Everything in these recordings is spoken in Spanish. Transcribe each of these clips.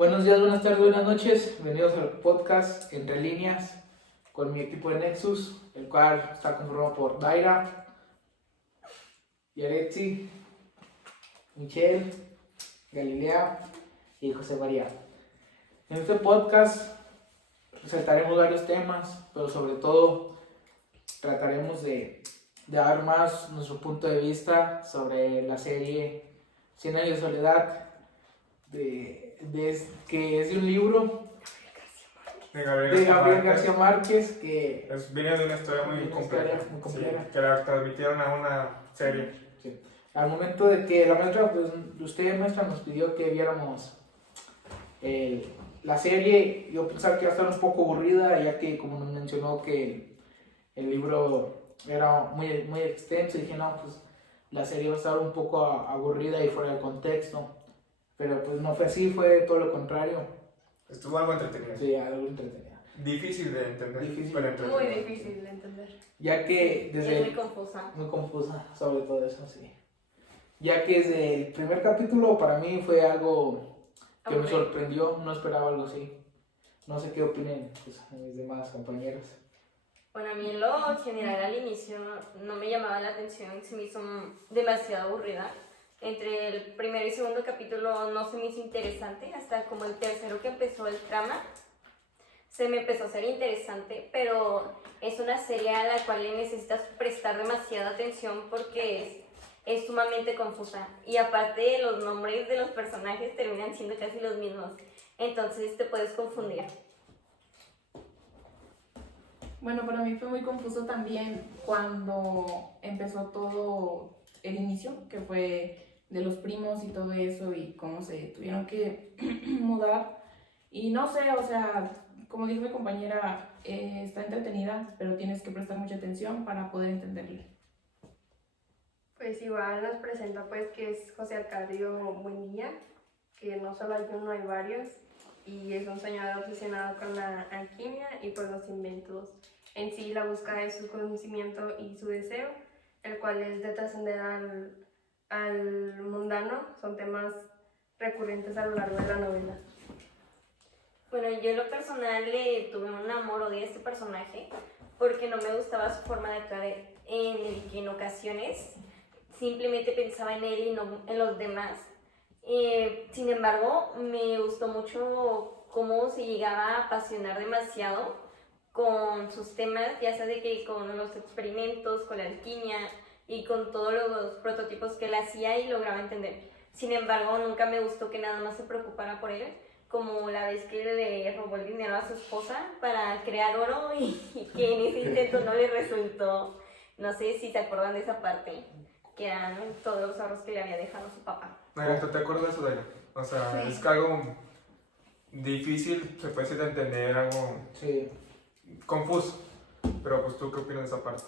Buenos días, buenas tardes, buenas noches. Bienvenidos al podcast Entre Líneas con mi equipo de Nexus, el cual está conformado por Daira, Yaretsi, Michelle, Galilea y José María. En este podcast resaltaremos varios temas, pero sobre todo trataremos de dar más nuestro punto de vista sobre la serie 100 años de soledad, que es de un libro de Gabriel García Márquez, que viene de una historia muy compleja, sí, que la transmitieron a una serie. Sí. Al momento de que la maestra, pues usted maestra nos pidió que viéramos la serie, yo pensaba que iba a estar un poco aburrida, ya que como nos mencionó que el libro era muy, muy extenso, y dije no, pues la serie va a estar un poco aburrida y fuera del contexto. Pero pues no fue así, fue todo lo contrario. Estuvo algo entretenido. Sí, algo entretenido. Difícil de entender. Difícil. Muy difícil de entender. Ya que desde... Es muy confusa. Muy confusa sobre todo eso, sí. Ya que desde el primer capítulo para mí fue algo que me sorprendió, no esperaba algo así. No sé qué opinen pues, mis demás compañeros. Bueno, a mí en lo general al inicio no me llamaba la atención, se me hizo demasiado aburrida. Entre el primero y segundo capítulo no se me hizo interesante, hasta como el tercero que empezó el trama, se me empezó a hacer interesante, pero es una serie a la cual le necesitas prestar demasiada atención porque es sumamente confusa. Y aparte los nombres de los personajes terminan siendo casi los mismos, entonces te puedes confundir. Bueno, para mí fue muy confuso también cuando empezó todo el inicio, que fue de los primos y todo eso y cómo se tuvieron que mudar. Y no sé, o sea, como dijo mi compañera, está entretenida, pero tienes que prestar mucha atención para poder entenderle. Pues igual nos presenta pues que es José Arcadio Buendía, que no solo hay uno, hay varios, y es un soñador obsesionado con la alquimia y por los inventos. En sí, la búsqueda de su conocimiento y su deseo, el cual es de trascender al mundano, son temas recurrentes a lo largo de la novela. Bueno, yo en lo personal le tuve un amor-odio a este personaje porque no me gustaba su forma de actuar en el que en ocasiones simplemente pensaba en él y no en los demás. Sin embargo, me gustó mucho cómo se llegaba a apasionar demasiado con sus temas, ya sea de que con los experimentos, con la alquimia y con todos los prototipos que él hacía y lograba entender. Sin embargo, nunca me gustó que nada más se preocupara por él, como la vez que le robó el dinero a su esposa para crear oro y que en ese intento no le resultó. No sé si se acuerdan de esa parte, que eran todos los ahorros que le había dejado su papá. ¿Te acuerdas de eso, Daira? O sea, sí. Es que algo difícil, se puede decir, de entender, algo confuso. Pero pues, ¿tú qué opinas de esa parte?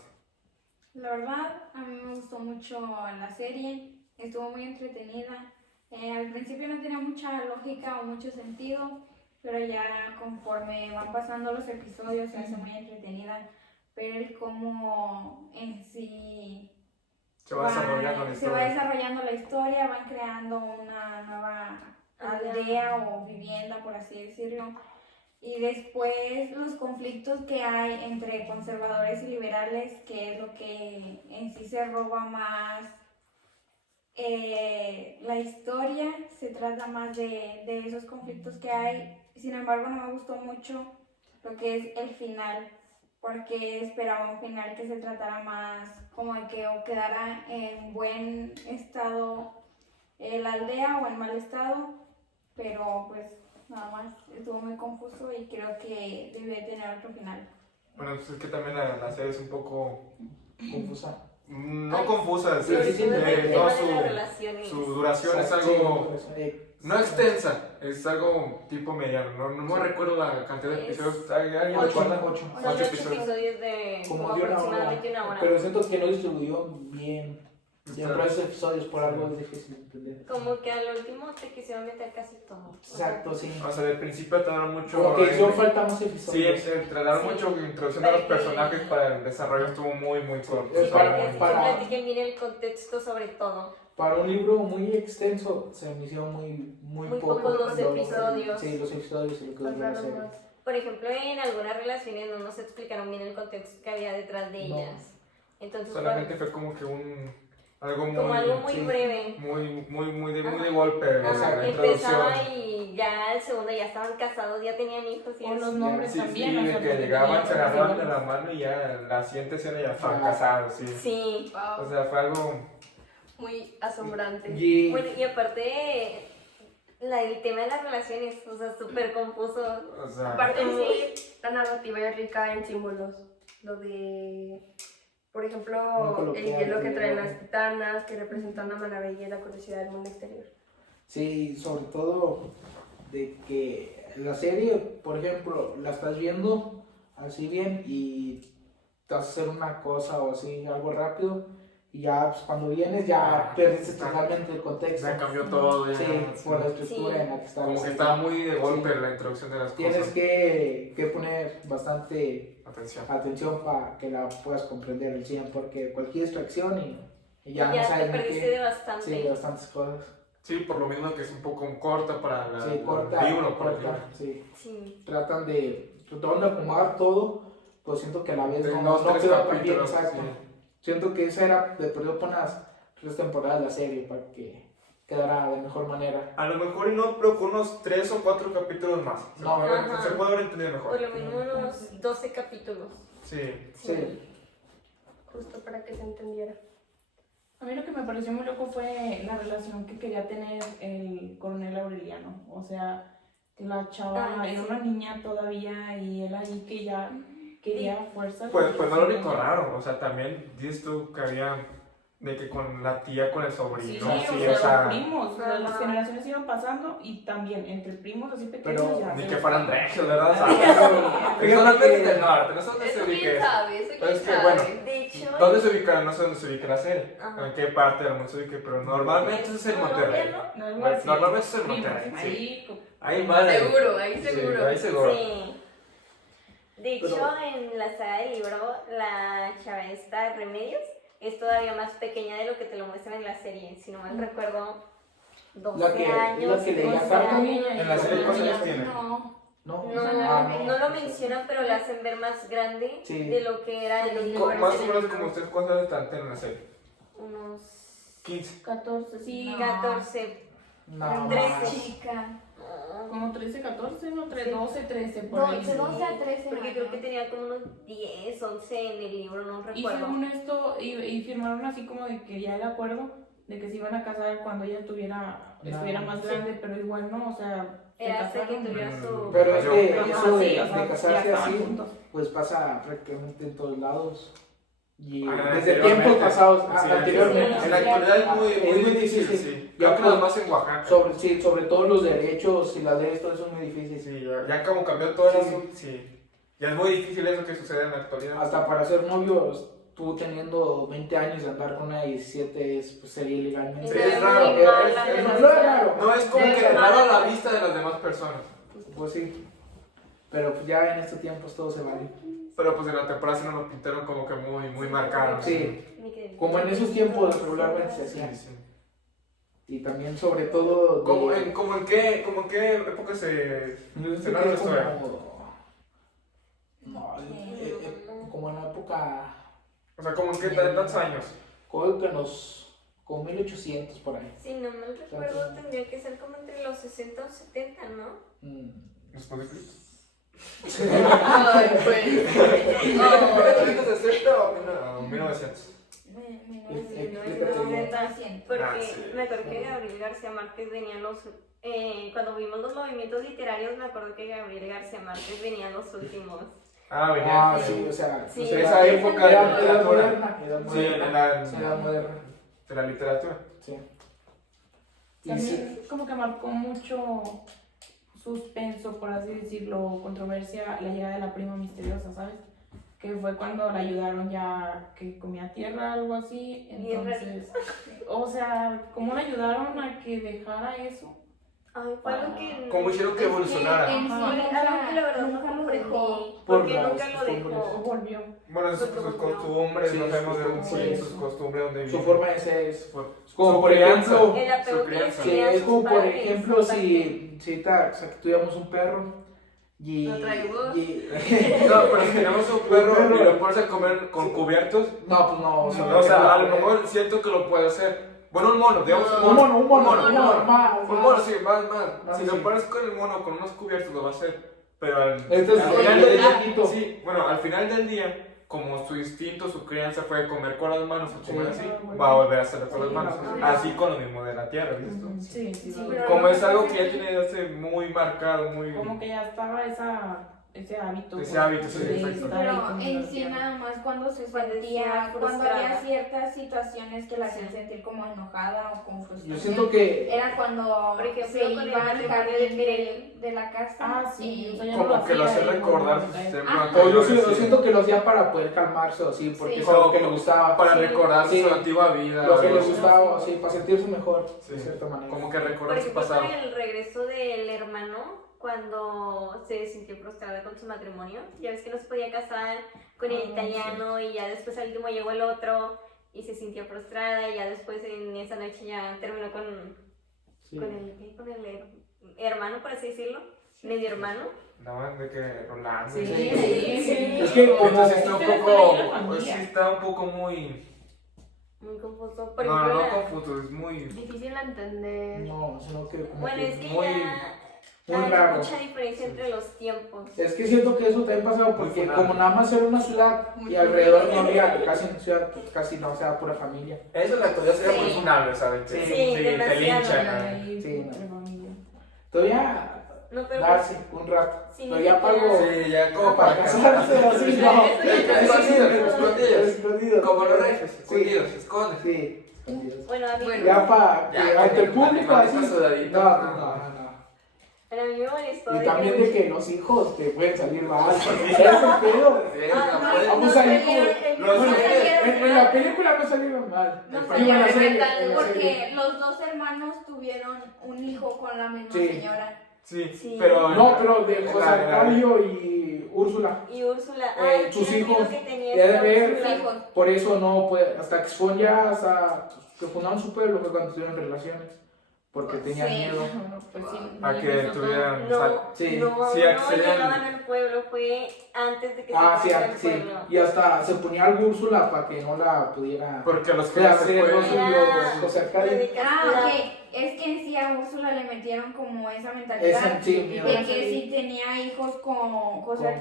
La verdad, a mí me gustó mucho la serie, estuvo muy entretenida. Al principio no tenía mucha lógica o mucho sentido, pero ya conforme van pasando los episodios se hace muy entretenida ver cómo en sí se va desarrollando la historia, van creando una nueva aldea o vivienda, por así decirlo. Y después los conflictos que hay entre conservadores y liberales, que es lo que en sí se roba más la historia, se trata más de esos conflictos que hay. Sin embargo, no me gustó mucho lo que es el final, porque esperaba un final que se tratara más como de que o quedara en buen estado la aldea o en mal estado, pero pues nada más, estuvo muy confuso y creo que debe tener otro final. Bueno, pues es que también la serie es un poco confusa. No confusa, sí, su duración es algo no extensa, es algo tipo mediano. No recuerdo la cantidad de episodios. ¿Alguien recuerda? 8 episodios de como aproximadamente una hora. Pero siento que no distribuyó bien. Siempre esos episodios por algo es difícil de entender. Como que al último te quisieron meter casi todo. Exacto, sí. O sea, del principio tardaron mucho. Como que hicieron falta más episodios. Sí, tardaron mucho introduciendo a los personajes, para el desarrollo estuvo muy corto. Sí, para que platiquen bien el contexto sobre todo. para un libro muy extenso se me hizo muy Muy poco. pocos los Lo- episodios. Sí, los episodios y lo que duró la Pasaron serie. más. Por ejemplo, en algunas relaciones no nos explicaron bien el contexto que había detrás de No. ellas. Entonces, Solamente fue como que algo muy, como algo muy sí. breve. muy de Ajá. golpe, Ajá, la Empezaba introducción. y ya el segundo ya estaban casados, ya tenían hijos y O eso. los nombres Sí, también. sí, o de sea, que porque llegaban, se tenían agarraban de nombres la mano y ya la siguiente escena ya estaban Ajá. casados, sí. Sí. O Wow, sea, fue algo... muy asombrante. Y, Bueno, y aparte, el tema de las relaciones, o sea, súper confuso. O sea, Aparte sí, la narrativa es rica en símbolos. Lo de, por Muy ejemplo, el coloquial, hielo que sí, traen ¿no? las gitanas, que representan la maravilla y la curiosidad del mundo exterior. sí, sobre todo de que la serie, por ejemplo, la estás viendo así bien y te vas a hacer una cosa o así, algo rápido, y ya pues, cuando vienes ya Ah, perdiste está. totalmente el contexto. ya cambió todo, ya, Sí, sí. por la estructura Sí. en la que está. la Como que serie. estaba muy de golpe Sí. la introducción de las Tienes cosas. que poner bastante Atención. atención para que la puedas comprender al 100, porque cualquier distracción y ya, Y ya no te sabes ni perdiste qué. de bastante. Sí, bastantes cosas. Sí, por lo mismo que es un poco corta para Sí, corta, el libro, por corta, ejemplo. sí. Sí. Tratan de acomodar todo, pues siento que a la vez De no, dos, no tres queda tan bien, capítulos, exacto. sí. Siento que esa era de perdió por unas 3 temporadas la serie para que quedara de mejor manera. A lo mejor y no, pero con unos 3 o 4 capítulos más. No. Ajá. Se puede haber entendido Por mejor. lo menos unos 12 capítulos. Sí. Sí. Justo para que se entendiera. A mí lo que me pareció muy loco fue la relación que quería tener el coronel Aureliano. O sea, que la chava Ay, era sí. una niña todavía y él ahí que ya quería fuerzas. Pues no lo único raro, o sea, también dices tú que había de que con la tía, con el Sí, sobrino, sí, sí, o sea, los primos, o sea, las Ajá. generaciones iban pasando y también entre primos así pequeños Pero ya. ni se- que fueran regios, ¿verdad? O sea, Sí. que solamente del norte, no sé dónde se ubique. sabe, eso Pero es que, bueno, De hecho, ¿dónde se ubica? No sé dónde se ubica la serie, Ajá. en qué parte del mundo se ubique, pero normalmente es en Monterrey. ¿no? Normalmente Normalmente es en primos, Monterrey, sí. ahí, Ahí más de Seguro, ahí Sí, seguro. ahí seguro. Sí. De hecho, en la saga del libro, la chava esta, Remedios, es todavía más pequeña de lo que te lo muestran en la serie. Si no mal recuerdo, 12 La que- años, la que leía 13 cartas. años. En la serie, ¿cuántos años tiene? No, No, No, Ah, no lo mencionan, pero la hacen ver más grande Sí. de lo que era en el libro. Más o menos como ustedes, ¿cuántos años están en la serie? Unos 15. 14, sí, No. 14. no, 13. más. chica. como 13, 14, no, 12, 13, por No, ahí. de 12 a 13 Porque creo que años. tenía como unos 10, 11 en el libro, no Y recuerdo. según esto, y firmaron así como de que ya el acuerdo de que se iban a casar cuando ella estuviera más grande, pero igual no, o sea, se Era hasta que casaron. tuviera su... Pero es que Ajá, eso sí, de o sea, de ya casarse estaban así, juntos. pues pasa prácticamente en todos lados. Y Ah, desde anteriormente. tiempos pasados, Sí, anteriormente. sí, En la actualidad es muy difícil, sí. sí. Ya Creo que como- nada más en Oaxaca. Sobre todo los derechos y las leyes, todo eso es muy difícil. Sí, ya como cambió todo el Sí. asunto, sí. Ya es muy difícil eso que sucede en la actualidad. Hasta para ser novios, tú teniendo 20 años y andar con una de 17 pues, sería ilegalmente. Sí, es raro. Muy mal, la Es verdad. raro. No es como Sí, que es raro a malo. la vista de las demás personas. Pues sí. Pero pues ya en estos tiempos todo se vale. Pero pues en la temporada sí nos lo pintaron como que muy marcado. Sí. Me quedé- Como en esos tiempos regularmente se Sí, hacía. sí. Y también sobre todo de... ¿Como en qué época se Yo se creo narra que la es historia? como en la época... O sea, como en qué tantos años? Creo que como 1800 por ahí. Si no mal recuerdo, tendría que ser como entre los 60 o 70, ¿no? Mm. ¿Después de Cristo? Ay, pues. Oh. ¿1960 o 1900? Porque Ah, sí. me acuerdo que Gabriel García Márquez venía cuando vimos los movimientos literarios, me acuerdo que Gabriel García Márquez venía en los últimos. Ah, venía. Ah, sí, o sea, Sí. o sea, Esa época de edad literatura. moderna. Edad Sí, moderna. Edad moderna. de la literatura. Sí. Y sí, También como que marcó mucho suspenso, por así decirlo, controversia, la llegada de la prima misteriosa, ¿sabes? Que fue cuando la ayudaron ya que comía tierra, algo así. Bien Entonces, o sea, ¿cómo la ayudaron a que dejara eso? Ay, fue algo que... Como hicieron que evolucionara. En sí, Ajá. Algo que la verdad no nunca lo comprendí. dejó. Porque Por nunca las lo costumbres. dejó. Volvió. Bueno, sus costumbres, Sí, no sabemos de sus dónde costumbres. sus costumbres, dónde Su viven. forma de ser es Su como por crianza. ejemplo, El apego Su que les crianza. sí, tenía a es sus como por padres, ejemplo aparte. si o sea, que tuviéramos un perro y, Lo traemos. No, pero si tenemos un perro y lo pones a comer con Sí. cubiertos, no, pues no, no, o sea, a lo mejor siento que lo puede hacer. Bueno, un mono, digamos un mono, un mono, Un mono, sí, más. Más, Si sí. lo pones con el mono con unos cubiertos, lo va a hacer. Pero al Este es final el del día, chiquito. sí, bueno, al final del día, como su instinto, su crianza fue comer con las manos o comer Sí. así, va a volver a hacerlo con las Sí, manos. no. Así con lo mismo de la tierra, ¿viste? Sí, sí, sí. pero Como no es algo sé que ya si- tiene hace muy marcado, muy... Como que ya estaba ese hábito. Ese hábito, sí, de exacto. estar ahí Pero con en la sí tierra. nada más cuando se Cuando sentía, estaba cuando había frustrada. ciertas situaciones que la hacían sentir como enojada o con frustración. Yo siento que Era cuando Por ejemplo, se con el iba al matrimonio jardín de Pirelli. de la casa. Ah, sí, o sea, ya Como no que lo hace hacía, recordar ¿no? su sistema Ajá. o yo, anterior, yo sí. siento que lo hacía para poder calmarse o sí, porque Sí. es algo que le gustaba. Para Sí. recordar Sí. su antigua vida. Lo que le o- gustaba, sí, para sentirse mejor, Sí. de cierta manera. Como que Por recordar su ejemplo, pasado. con el regreso del hermano, cuando se sintió frustrada con su matrimonio, ya ves que no se podía casar con el italiano y ya después al último llegó el otro y se sintió frustrada y ya después en esa noche ya terminó Sí. con el hermano, por así decirlo, medio hermano. Nada más de que Rolando. Sí, Sí. sí. Es que como- Entonces está un Pero poco. por ahí la Pues familia. sí, está un poco muy. Muy confuso. Por No, ejemplo, no la- confuso, es muy. Difícil de entender. No, sino que como bueno, que es que muy- ya muy hay raro. mucha diferencia entre los tiempos. Es que siento que eso también pasaba porque Muy funable. como nada más era una ciudad y alrededor no había casi una ciudad, pues casi no, o sea, pura familia. Eso en la actualidad sería Sí. muy funable, ¿sabes? Sí, te demasiado. linchan. ¿no? Ahí, Sí, entre familia. Todavía No, pero darse un rato. Sí, Pero ya ni para siquiera- algo Sí, ya como para para casarse, así Eso no. ya Escondidos, escondidos. Escondidos. Como los reyes, Sí. escondidos, se esconden. Sí, escondidos. bueno, a mí, Bueno. Ya para Ya, ante el con público así. animalitos sudaditos, No, no. no. pero a mí me molestó. Y de también que- de que los hijos te pueden salir mal. ¿Sabes el pedo? Sí, Ah, no no, puede- Vamos no a salir salieron- como- Los Bueno, reyes. en la película no salieron mal. No El sabía, Iban a de ser- verdad, en la porque serie. los dos hermanos tuvieron un hijo con la misma Sí. señora. Sí, Sí. pero. No, pero de en José la- Arcadio y Úrsula. Y Úrsula, Sus era el hijos, tío que tenía ya de esta ver- Úrsula. Hijos. Por eso no puede, hasta que fue ya, hasta que fundaron su pueblo fue cuando tuvieron relaciones. Porque tenían Sí. miedo. Pues sí, A ni que eso, tuvieran. No, Sí. no, Sí, no accedían- llegaban al pueblo, fue antes de que Ah, sí, fuera al sí. pueblo. Y hasta se ponía algo Úrsula para que no la pudiera. Porque los que Pues, se hacer pueden. los suyos, José Arcadio. de Ah, castidad. ok. Es que en sí a Úrsula le metieron como esa mentalidad Ese, sí, miedo. de que si tenía hijos con José Que era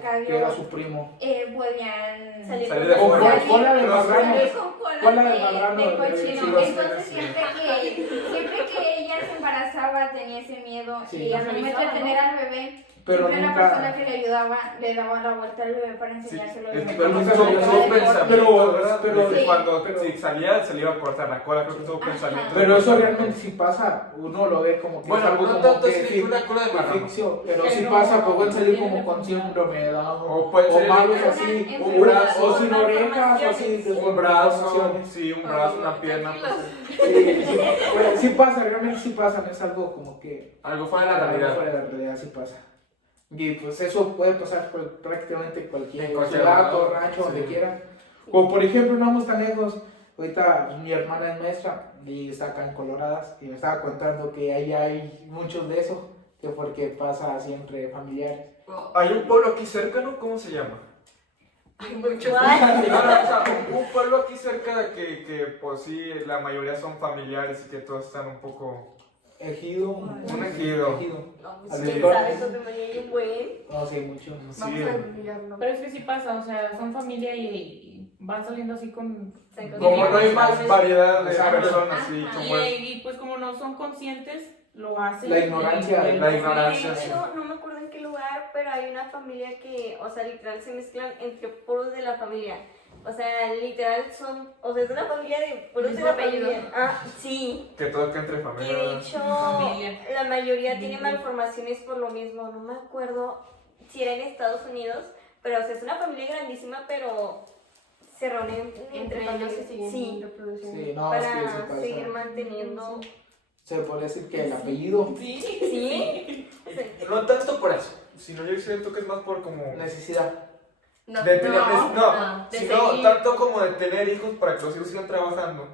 Arcadio, su primo. podían Salir Salir con de la- O fuera. cola de Los marrano. salir con cola Cola de de marrano, de de- cochino. sí, los- Entonces sí. siempre que ella se embarazaba tenía ese miedo Sí. y al momento de tener al bebé, Pero siempre la nunca. persona que le ayudaba le daba la vuelta al bebé para Sí, enseñárselo. es de que pero cómo nunca se se debe usó de pensamiento, pero- ¿verdad? pero- De que sí, cuando pero- si salía, se le iba a cortar la cola, creo que tuvo Ajá. pensamiento. Pero eso realmente sí pasa. Uno lo ve como que Bueno, es algo no como tanto que así de una cola de marrano. ficción, pero sí Pero pasa, pues pueden salir tiene como que con funcionar. síndrome de Down, O puede o ser malos una así, enfermedad. un brazo, o sin Con orejas, o así, un brazo, malformaciones. sí, un brazo, una pierna, pues, Sí, sí, pues, sí pasa, realmente sí pasa, no es algo como que algo fuera de la algo realidad. fuera de la realidad, sí pasa. Y pues eso puede pasar por prácticamente cualquier En cualquier ciudad lado, o rancho, sí. donde quiera. Como por ejemplo, no vamos tan lejos, ahorita mi hermana es maestra y está acá en Coloradas y me estaba contando que ahí hay muchos de eso, que porque pasa siempre familiares. Hay un pueblo aquí cerca, ¿no? ¿Cómo se llama? Hay muchos. ¿Cuál? No, o sea, un pueblo aquí cerca que pues sí, la mayoría son familiares y que todos están un poco... Ejido. Un ejido. No, pues Al quién mejor. sabe, José María, hay un buen. No sé, mucho. Vamos Sí, a investigarlo. Pero es que sí pasa, o sea, son familia y van saliendo así con... como no hay más variedad de Exacto. personas, sí, Ajá. como es... Y pues como no son conscientes, lo hacen. La ignorancia, y- la ignorancia. De hecho, no me acuerdo en qué lugar, pero hay una familia que, o sea, literal se mezclan entre puros de la familia. O sea, literal son, o sea, es una familia de puros de Mismo la apellido. familia. Ah, sí. Que todo que entre Y de familia. hecho, Familia. la mayoría tiene malformaciones por lo mismo. No me acuerdo si era en Estados Unidos, pero o sea, es una familia grandísima, pero se reúnen entre Entre ellos se familias. siguen Sí, reproduciendo. Sí, no, es que sí para pasa. seguir manteniendo Se podría decir que el apellido, ¿Sí? No tanto por eso, sino yo siento que es más por como... necesidad. No, de tener, de sino seguir. tanto como de tener hijos para que los hijos sigan trabajando.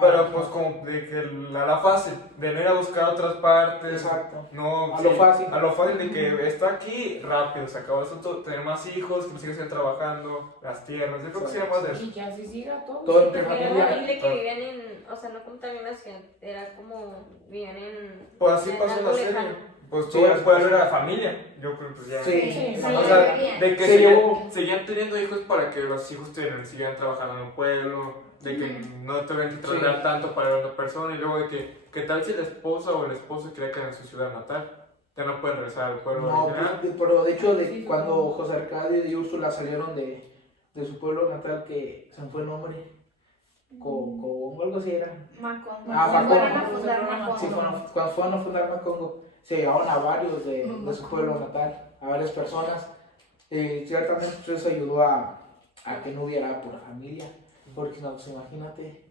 Pero pues como de que la fácil, de no ir a buscar otras partes. Exacto. No, A sí, lo fácil. A lo fácil de que está aquí rápido, se acabó eso, tener más hijos, que los hijos sigan trabajando, las tierras, yo creo que sería más de eso. Y que así siga todo. Todo Porque entre era familia. horrible que vivían en, o sea, no como también una ciudad, era como, vivían en... Pues así en pasó en algo la serie. lejano. Pues Sí, tú puedes ver a la familia, yo creo que ya. Sí. Sí, Sí, O sea, deberían. de que Se llevó- seguían teniendo hijos para que los hijos sigan trabajando en el pueblo, de que no tuvieran que trabajar Sí. tanto para una persona, y luego de que tal si la esposa o el esposo quería quedar en su ciudad natal, ya no pueden regresar al pueblo No, original. pero de hecho, Sí, cuando José Arcadio y Úrsula salieron de su pueblo natal, que se me fue el nombre, algo así era. Macondo. Ah, Fueron a Macondo. fundar Macondo. Sí, cuando fueron a fundar Macongo, se llevaron a varios de su pueblo natal, a varias personas. Ciertamente pues, eso ayudó a que no hubiera por familia, porque no, pues imagínate.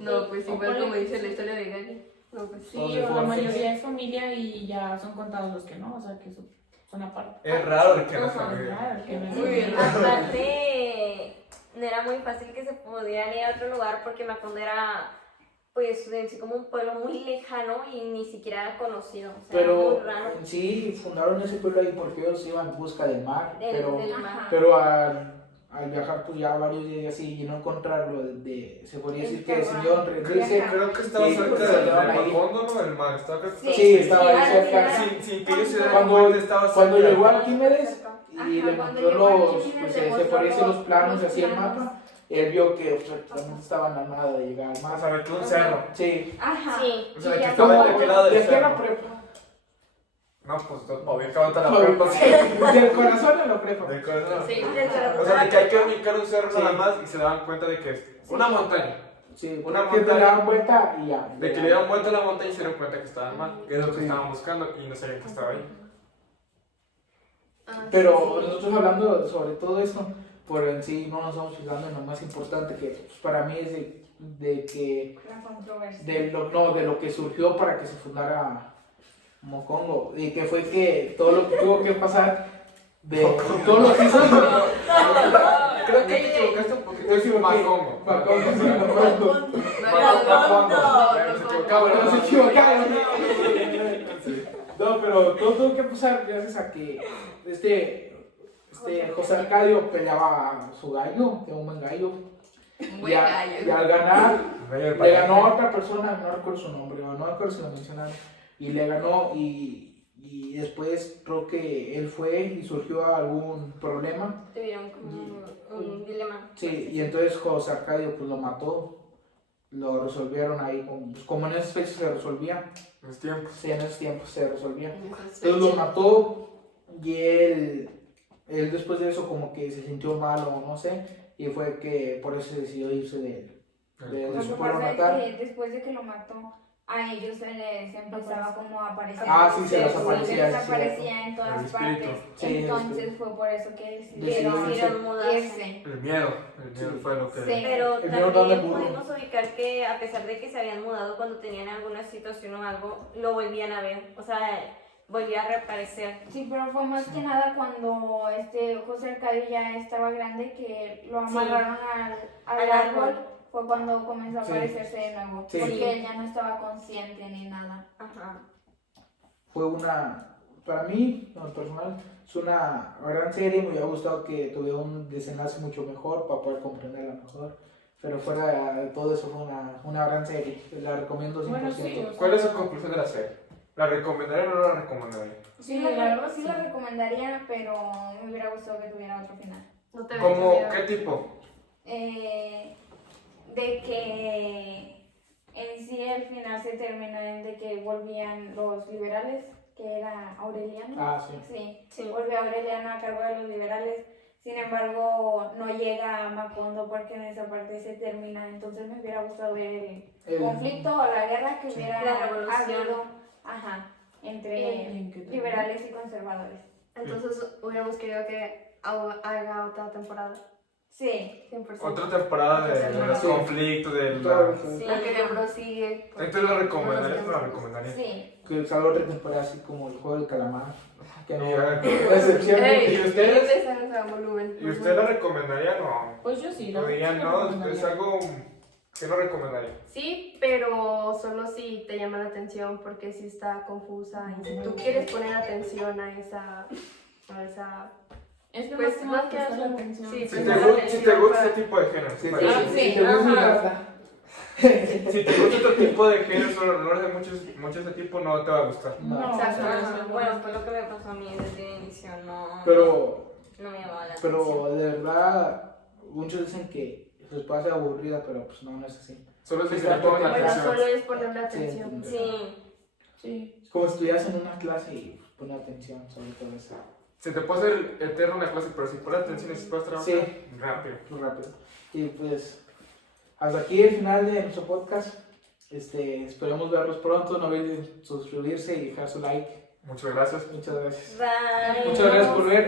No, pues igual como dice la historia de Gary. No, pues Sí, Todos o de la forma mayoría es familia y ya son contados los que no, o sea, que son aparte. Es raro de que no Ajá. familia. Claro, que no es Muy bien. Aparte, no era muy fácil que se pudieran ir a otro lugar porque Macondo era, pues, en sí como un pueblo muy lejano y ni siquiera era conocido. O sea, era Pero muy raro. en sí fundaron ese pueblo ahí porque ellos iban en busca del mar, pero Del Ajá. mar. Pero al viajar pues ya varios días así y no encontrarlo, se podría decir que decidió rendirse. Creo que estaba Sí, cerca pues, del estaban ahí. Macondo, ¿no? Del mar. Estaba creo que Sí. Sí, estaba ahí Sí, cerca. al sin que ellos se dieran Cuando, cuenta, estaba cerca. cuando llegó a Arquímedes y Ajá, le cuando mostró llegó a los, Arquímedes pues, le se mostró podría decir los planos y los así el planos. mapa, él vio que prácticamente estaban a nada de llegar al O mar. sea, que un cerro. Sí, Ajá. Sí. O sea, Y que ya estaba como- de aquel lado de del aquí a la cerro. prepa. No, pues obvio que aguanta la prepa. Del corazón a la prepa. Del corazón. Sí. O sea, de que hay que brincar un cerro nada más y se daban cuenta de que es una montaña. Sí, Una que te montaña. daban vuelta y ya. De que le dieron vuelta a la montaña y se dieron cuenta que estaban mal, que es lo que Sí. estaban buscando y no sabían que estaba ahí. Ah, Pero sí, sí. nosotros hablando sobre todo esto, por en sí no nos estamos fijando en lo más importante que pues, para mí es de que La controversia. de lo que surgió para que se fundara Mocongo y que fue que todo lo que tuvo que pasar de todo lo que hizo Creo que te equivocaste un poquito. Yo sí me Macongo. Macongo, sí, Macongo. se equivocaron. No, pero todo tuvo que pasar gracias a que José Arcadio peleaba a su gallo, que era un buen gallo. Un buen Y gallo. al ganar, Le le ganó a otra persona, no recuerdo su nombre, no recuerdo si lo mencionaron, y le ganó y después creo que él fue y surgió algún problema, Tuvieron como un dilema. sí, y entonces José Arcadio pues lo mató, lo resolvieron ahí, como en esos fechas se resolvía, Los tiempos. sí, en esos tiempos se resolvía. Entonces, Entonces lo mató y él después de eso como que se sintió mal o no sé, y fue que por eso decidió irse de Lo su que pueblo pasa es natal. que después de que lo mató, a ellos se les empezaba como a aparecer. Ah, sí, se les Se aparecía, les es aparecía en El todas espíritu. partes. Sí, Entonces fue por eso que Decidieron decidieron mudarse. irse. El miedo Sí. fue lo que... Sí. Pero El miedo no le también burro. pudimos ubicar que a pesar de que se habían mudado cuando tenían alguna situación o algo, lo volvían a ver. O sea, volvía a reaparecer. Sí, pero fue más que nada cuando José Arcadio ya estaba grande que lo Sí. amarraron al Al árbol. árbol. Fue cuando comenzó a Sí. aparecerse de nuevo. Sí. Porque él ya no estaba consciente ni nada. Ajá. Fue para mí, en lo personal, es una gran serie, me hubiera gustado que tuviera un desenlace mucho mejor para poder comprenderla mejor, pero fuera de todo eso fue una gran serie, la recomiendo 100%. Bueno, sí, o sea, ¿Cuál es su conclusión de la serie? ¿La recomendaría o no la recomendaría? Sí, la verdad, sí sí. la recomendaría, pero me hubiera gustado que tuviera otro final. no te ¿Cómo? ves, ¿Qué tipo? De que en sí el final se terminó en de que volvían los liberales, que era Aureliano. Ah, sí. Sí, Sí. volvió Aureliano a cargo de los liberales. Sin embargo, no llega a Macondo porque en esa parte se termina. Entonces me hubiera gustado ver el conflicto o la guerra que Sí. hubiera La revolución. habido, entre ¿en qué te- liberales y conservadores. Entonces hubiéramos querido que haga otra temporada. Sí. 100%. Otra temporada de los Sí. conflictos, de Todo la... eso. Sí. Lo que le prosigue. pues, Entonces lo recomendaría, no no nos lo recomendaría. Sí. Que salga otra temporada así como el juego del calamar. Que no. Y, La excepción. Ey, ¿Y ustedes? empezaron a volumen. ¿Y usted lo recomendaría? No. Pues yo sí, No lo dirían, sí lo no, recomendaría. es algo que no recomendaría. Sí, pero solo si te llama la atención porque si está confusa y si tú quieres poner atención a esa Es que pues más no que queda prestar como- atención. sí, Si prestar te, atención si te gusta para- ese tipo de género. Sí, vale. sí. sí, te gusta Ajá. la- Si te gusta otro tipo de género, solo no de mucho ese tipo, no te va a gustar. No. Exacto. Ajá, bueno, fue lo que me pasó a mí desde el inicio, no Pero me llamaba la atención. Pero de verdad, muchos dicen que les puede hacer aburrida, pero pues no, no es así. Solo si Sí, se le pone claro. Bueno, atención. solo es ponerle atención. Sí, Sí. Es como si estuvieras en una clase y pues, poner atención sobre todo eso. Se te puede hacer eterno una clase, pero si pones atención y si puedes trabajar Sí. rápido. Muy rápido. Y pues, hasta aquí el final de nuestro podcast. Esperemos verlos pronto. No olviden suscribirse y dejar su like. Muchas gracias. Muchas gracias. bye. Muchas gracias por ver.